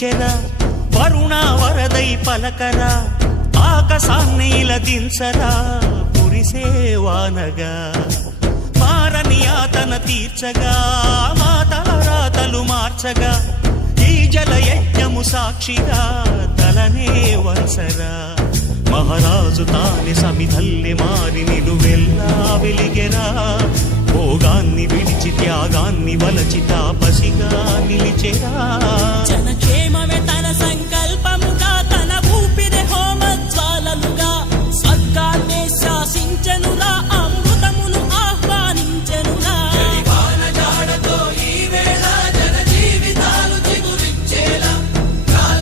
పిలిచెరా వరుణ వరదై పలకరా ఆకాశాన్ని దించరా కురిసేవానగా మారని ఆతన తీర్చగా మాతల రాతలు మార్చగా ఈ జలయజ్ఞము సాక్షిగా తలనే వంచరా మహారాజు తానే సమిధల్లె మారి నిలువెల్లా వెలిగెరా భోగాన్ని విడిచి త్యాగాన్ని వలచి తాపసిగా నిలిచెరా జనక్షేమమే తల